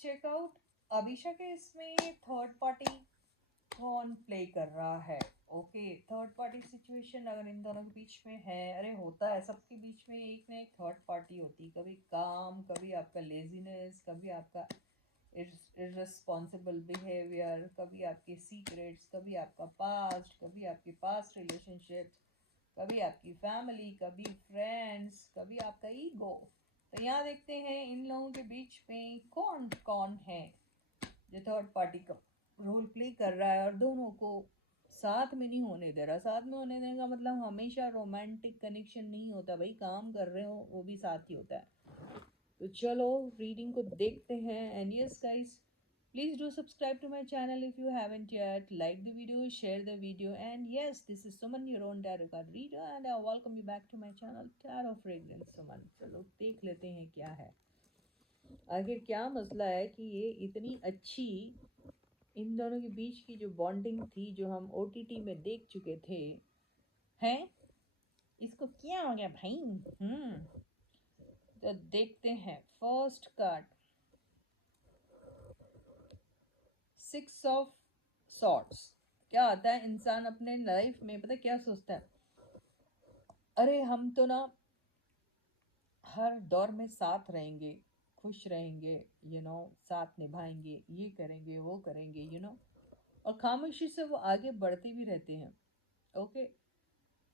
Checkout Abhisha के इसमें third party कौन प्ले कर रहा है। ओके, थर्ड पार्टी सिचुएशन अगर इन दोनों के बीच में है, अरे होता है सबके बीच में एक ना एक थर्ड पार्टी होती, कभी काम, कभी आपका लेजीनेस, कभी आपका इररिस्पॉन्सिबल बिहेवियर, कभी आपके सीक्रेट्स, कभी आपका पास्ट, कभी आपके पास्ट रिलेशनशिप्स, कभी आपकी फैमिली, कभी फ्रेंड्स, कभी आपका ईगो। तो यहाँ देखते हैं इन लोगों के बीच में कौन कौन है जो थर्ड पार्टी का रोल प्ले कर रहा है और दोनों को साथ में नहीं होने दे रहा। साथ में होने देने का मतलब हमेशा रोमांटिक कनेक्शन नहीं होता भाई, काम कर रहे हो वो भी साथ ही होता है। तो चलो रीडिंग को देखते हैं। And yes guys, please do subscribe to my channel if you haven't yet. Like the video, share the video, and yes, this is Suman, your own tarot card reader, and I welcome you back to my channel Tarot Fragrance Suman. चलो देख लेते हैं क्या है आखिर, क्या मसला है कि ये इतनी अच्छी इन दोनों के बीच की जो बॉन्डिंग थी जो हम OTT में देख चुके थे, हैं इसको क्या हो गया भाई। तो देखते हैं फर्स्ट कार्ड, 6 ऑफ सॉर्ड्स। क्या आता है, इंसान अपने लाइफ में पता क्या सोचता है, अरे हम तो ना हर दौर में साथ रहेंगे, खुश रहेंगे, साथ निभाएंगे, ये करेंगे वो करेंगे, और खामोशी से वो आगे बढ़ते भी रहते हैं। ओके,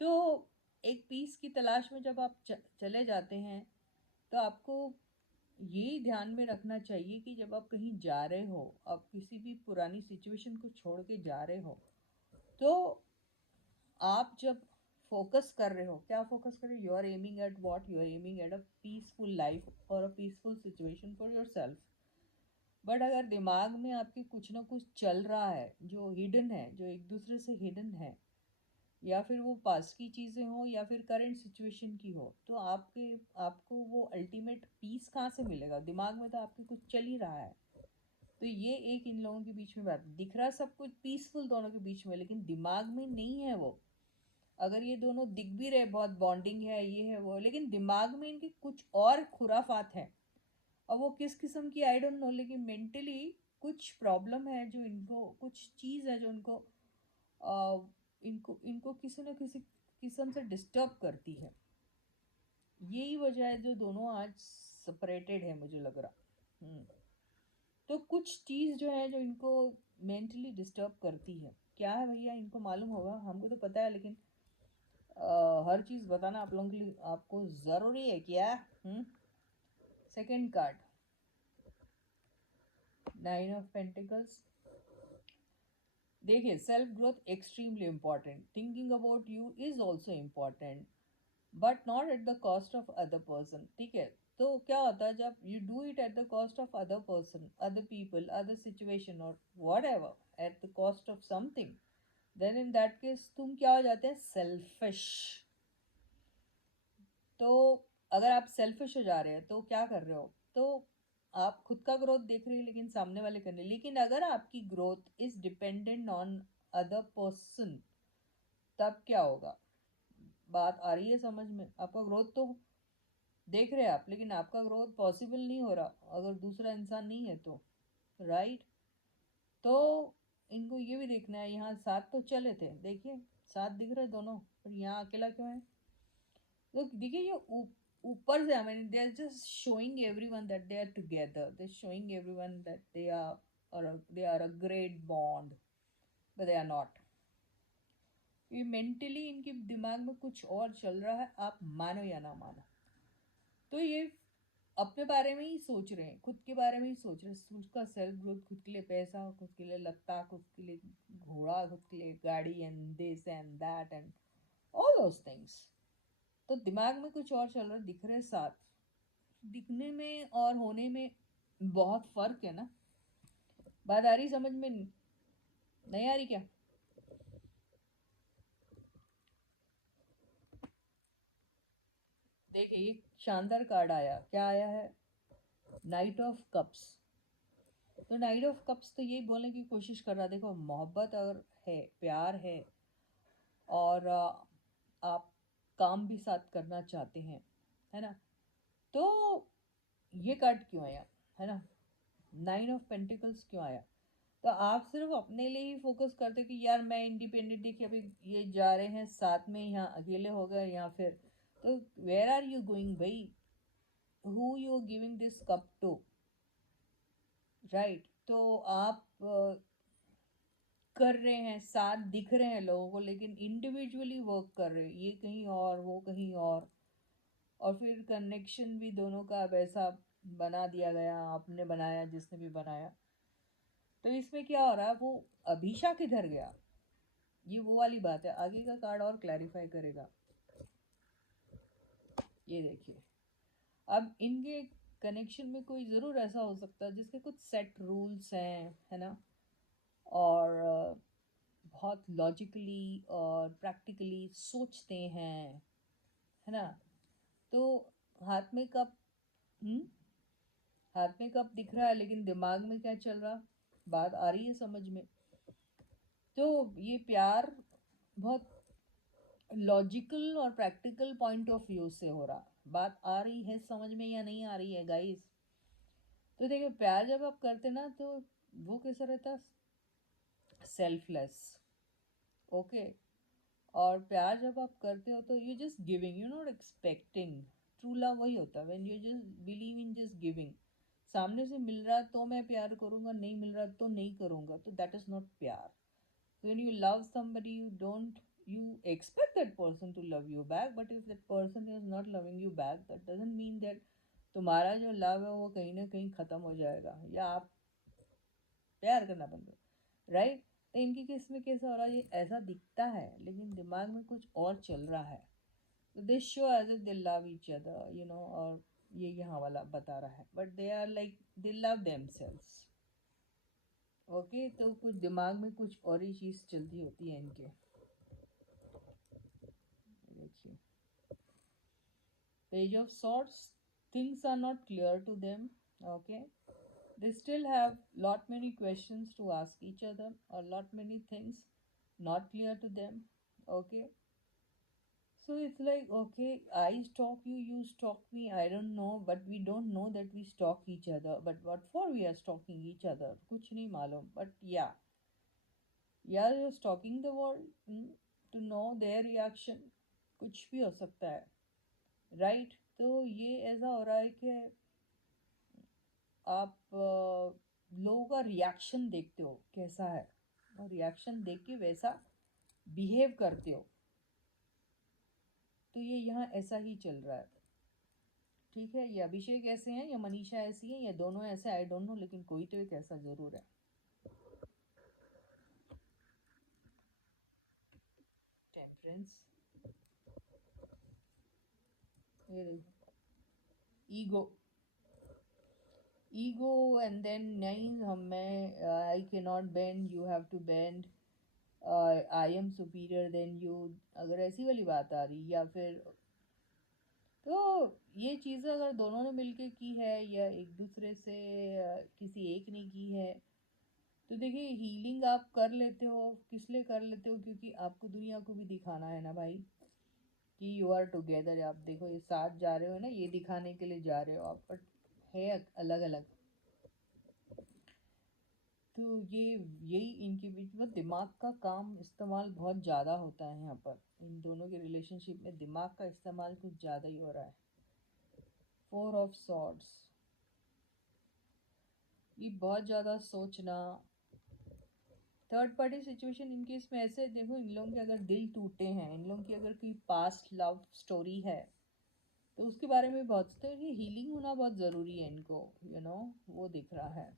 तो एक पीस की तलाश में जब आप चले जाते हैं तो आपको ये ध्यान में रखना चाहिए कि जब आप कहीं जा रहे हो, आप किसी भी पुरानी सिचुएशन को छोड़ के जा रहे हो, तो आप जब फोकस कर रहे हो, क्या फोकस कर रहे हो, you are aiming at what, you are aiming at a peaceful life और a peaceful situation for your self. But अगर दिमाग में आपके कुछ ना कुछ चल रहा है जो हिडन है, जो एक दूसरे से हिडन है, या फिर वो पास्ट की चीज़ें हो या फिर करंट सिचुएशन की हो, तो आपको वो अल्टीमेट पीस कहाँ से मिलेगा। दिमाग में तो आपके कुछ चल ही रहा है। तो ये एक इन लोगों के बीच में बात दिख रहा है, सब कुछ पीसफुल दोनों के बीच में, लेकिन दिमाग में नहीं है वो। अगर ये दोनों दिख भी रहे बहुत बॉन्डिंग है, ये है वो, लेकिन दिमाग में इनके कुछ और खुराफात है। और वो किस किस्म की आई डोंट नो, लेकिन मेंटली कुछ प्रॉब्लम है, जो इनको कुछ चीज़ है जो इनको इनको इनको किसी न किसी किस्म से डिस्टर्ब करती है। यही वजह है जो दोनों आज सेपरेटेड है, मुझे लग रहा। तो कुछ चीज़ जो है जो इनको मेंटली डिस्टर्ब करती है, क्या है भैया इनको मालूम होगा, हमको तो पता है, लेकिन हर चीज़ बताना आप लोगों के लिए आपको ज़रूरी है क्या। Second card, 9 of pentacles. देखिए, self growth extremely important, thinking about you is also important, but not at the cost of other person. ठीक है, तो क्या होता है जब you do it at the cost of other person, other people, other situation और whatever, at the cost of something, then in that case तुम क्या हो जाते हैं, सेल्फिश। तो अगर आप सेल्फिश हो जा रहे हैं तो क्या कर रहे हो, तो आप खुद का ग्रोथ देख रहे हैं लेकिन सामने वाले करने। लेकिन अगर आपकी growth is dependent on other person, तब क्या होगा, बात आ रही है समझ में। आपका ग्रोथ तो देख रहे हैं आप, लेकिन आपका ग्रोथ पॉसिबल नहीं हो रहा अगर दूसरा इंसान नहीं है तो, राइट। तो इनको ये भी देखना है, यहाँ साथ तो चले थे, देखिए साथ दिख रहे दोनों, पर यहाँ अकेला क्यों है। तो देखिए ये ऊपर से, I mean they are just showing everyone that they are together, they showing everyone that they are a great bond, but they are not. ये मेंटली इनके दिमाग में कुछ और चल रहा है, आप मानो या ना मानो। तो ये अपने बारे में ही सोच रहे हैं, खुद के बारे में ही सोच रहे हैं, उसका सेल्फ ग्रोथ, खुद के लिए पैसा, खुद के लिए लगता, खुद के लिए घोड़ा, खुद के लिए गाड़ी, and this and that and all those things. तो दिमाग में कुछ और चल रहा है, दिख रहे साथ। दिखने में और होने में बहुत फर्क है ना। बात आ रही समझ में, नहीं आ रही क्या। देखिए ये शानदार कार्ड आया, क्या आया है, नाइट ऑफ कप्स। तो नाइट ऑफ कप्स तो यही बोलने की कोशिश कर रहा है, देखो मोहब्बत अगर है, प्यार है, और आप काम भी साथ करना चाहते हैं, है ना, तो ये कार्ड क्यों आया, है ना। नाइन ऑफ पेंटिकल्स क्यों आया? तो आप सिर्फ अपने लिए ही फोकस करते कि यार मैं इंडिपेंडेंट, देखिए अभी ये जा रहे हैं साथ में, यहाँ अकेले हो गए, या फिर तो वेयर आर यू गोइंग भाई? Who you giving this cup to, right? तो आप कर रहे हैं, साथ दिख रहे हैं लोगों को, लेकिन इंडिविजुअली वर्क कर रहे हैं, ये कहीं और वो कहीं और फिर कनेक्शन भी दोनों का वैसा बना दिया गया, आपने बनाया जिसने भी बनाया। तो इसमें क्या हो रहा है, वो अभिशा किधर गया? ये वो वाली बात है, आगे का कार्ड और क्लैरिफाई करेगा। ये देखिए, अब इनके कनेक्शन में कोई ज़रूर ऐसा हो सकता है जिसके कुछ सेट रूल्स हैं, है ना, और बहुत लॉजिकली और प्रैक्टिकली सोचते हैं, है ना। तो हाथ में कप, हाथ में कप दिख रहा है, लेकिन दिमाग में क्या चल रहा, बात आ रही है समझ में? तो ये प्यार बहुत लॉजिकल और प्रैक्टिकल पॉइंट ऑफ व्यू से हो रहा, बात आ रही है समझ में या नहीं आ रही है गाइस? तो देखिए, प्यार जब आप करते ना तो वो कैसा रहता, सेल्फलेस, ओके। और प्यार जब आप करते हो तो you just giving, you not expecting. True love वही होता है when you just believe in just giving. सामने से मिल रहा तो मैं प्यार करूंगा, नहीं मिल रहा तो नहीं करूंगा, तो दैट इज नॉट प्यार। When you love somebody, you expect that person to love you back, but if that person is not loving you back, that doesn't mean that तुम्हारा जो लव है वो कहीं ना कहीं ख़त्म हो जाएगा या आप प्यार करना बंद कर, राइट? तो इनकी केस में कैसा हो रहा है, ये ऐसा दिखता है लेकिन दिमाग में कुछ और चल रहा है। तो they show as if they love each other, you know, और ये यहाँ वाला बता रहा है, but they are like they love themselves, okay. तो कुछ दिमाग में कुछ और ही चीज़ चलती होती है इनके। देखिए, Page of Swords, things are not clear to them, okay. They still have lot many questions to ask each other, or lot many things not clear to them, okay. So it's like, okay, I stalk you, you stalk me, I don't know, but we don't know that we stalk each other. But what for we are stalking each other? कुछ नहीं मालूम, but yeah, you're stalking the world, to know their reaction, कुछ भी हो सकता है, right? तो ये ऐसा हो रहा है कि आप लोगों का रिएक्शन देखते हो कैसा है, और रिएक्शन देख के वैसा बिहेव करते हो। तो ये यहाँ ऐसा ही चल रहा है, ठीक है। ये अभिषेक ऐसे हैं या मनीषा ऐसी है या दोनों ऐसे, आई डोंट नो, लेकिन कोई तो एक ऐसा जरूर है। टेम्परेंस, ये देखो, ईगो, ईगो, एंड देन नहीं, मैं I can not bend, you have to bend, I am superior than you, अगर ऐसी वाली बात आ रही, या फिर तो ये चीज़ें अगर दोनों ने मिलके की है या एक दूसरे से किसी एक ने की है, तो देखिए हीलिंग आप कर लेते हो, किस लिए कर लेते हो? क्योंकि आपको दुनिया को भी दिखाना है ना भाई कि यू आर टुगेदर। आप देखो ये साथ जा रहे हो ना, ये दिखाने के लिए जा रहे हो आप, बट है अलग अलग। तो ये यही इनके बीच में दिमाग का काम इस्तेमाल बहुत ज़्यादा होता है यहाँ पर, इन दोनों के रिलेशनशिप में दिमाग का इस्तेमाल कुछ ज़्यादा ही हो रहा है। फोर ऑफ सॉर्ड्स, ये बहुत ज़्यादा सोचना, थर्ड पार्टी सिचुएशन इनके इसमें ऐसे देखो, इन लोगों के अगर दिल टूटे हैं, इन लोगों की अगर कोई पास्ट लव स्टोरी है, तो उसके बारे में बहुत, तो ये हीलिंग होना बहुत ज़रूरी है इनको, यू नो, वो दिख रहा है।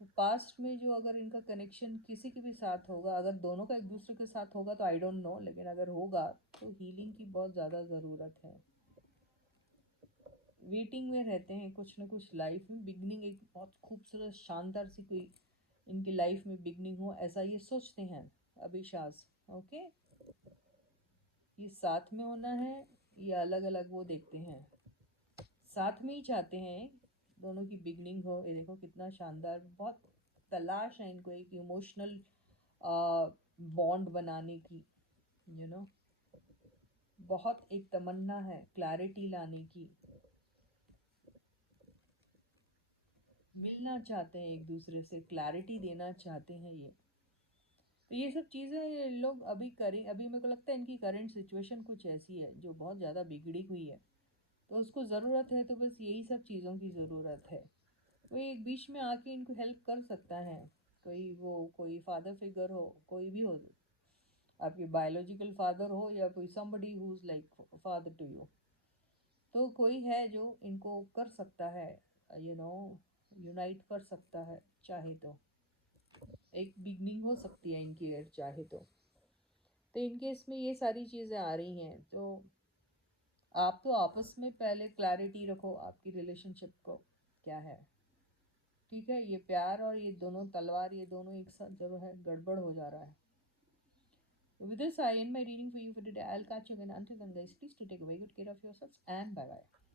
तो पास्ट में जो अगर इनका कनेक्शन किसी के भी साथ होगा, अगर दोनों का एक दूसरे के साथ होगा तो आई डोंट नो, लेकिन अगर होगा तो हीलिंग की बहुत ज़्यादा ज़रूरत है। वेटिंग में रहते हैं कुछ ना कुछ लाइफ में, बिगनिंग एक बहुत खूबसूरत शानदार सी कोई इनकी लाइफ में बिगनिंग हो, ऐसा ये सोचते हैं अभिशास, ओके। ये साथ में होना है या अलग अलग, वो देखते हैं, साथ में ही चाहते हैं दोनों की बिगनिंग हो। ये देखो कितना शानदार, बहुत तलाश है इनको एक इमोशनल बॉन्ड बनाने की, यू नो, बहुत एक तमन्ना है क्लैरिटी लाने की। मिलना चाहते हैं, एक दूसरे से क्लैरिटी देना चाहते हैं ये। तो ये सब चीज़ें लोग अभी करें, अभी मेरे को लगता है इनकी करंट सिचुएशन कुछ ऐसी है जो बहुत ज़्यादा बिगड़ी हुई है, तो उसको ज़रूरत है, तो बस यही सब चीज़ों की ज़रूरत है। कोई एक बीच में आके इनको हेल्प कर सकता है, कोई फादर फिगर हो, कोई भी हो, आपके बायोलॉजिकल फादर हो या कोई somebody who is like father to you, तो कोई है जो इनको कर सकता है, यूनाइट कर सकता है चाहे तो, एक बिगनिंग हो सकती है इनकी अगर चाहे तो इनके इसमें ये सारी चीज़ें आ रही हैं। तो आप तो आपस में पहले क्लैरिटी रखो आपकी रिलेशनशिप को क्या है, ठीक है? ये प्यार और ये दोनों तलवार, ये दोनों एक साथ जो है गड़बड़ हो जा रहा है। With this, I end my reading for you for today. I'll catch you again. Until then, guys, please do take a very good care of yourselves and bye bye.